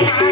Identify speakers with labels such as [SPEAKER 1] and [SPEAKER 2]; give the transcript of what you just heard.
[SPEAKER 1] Bye.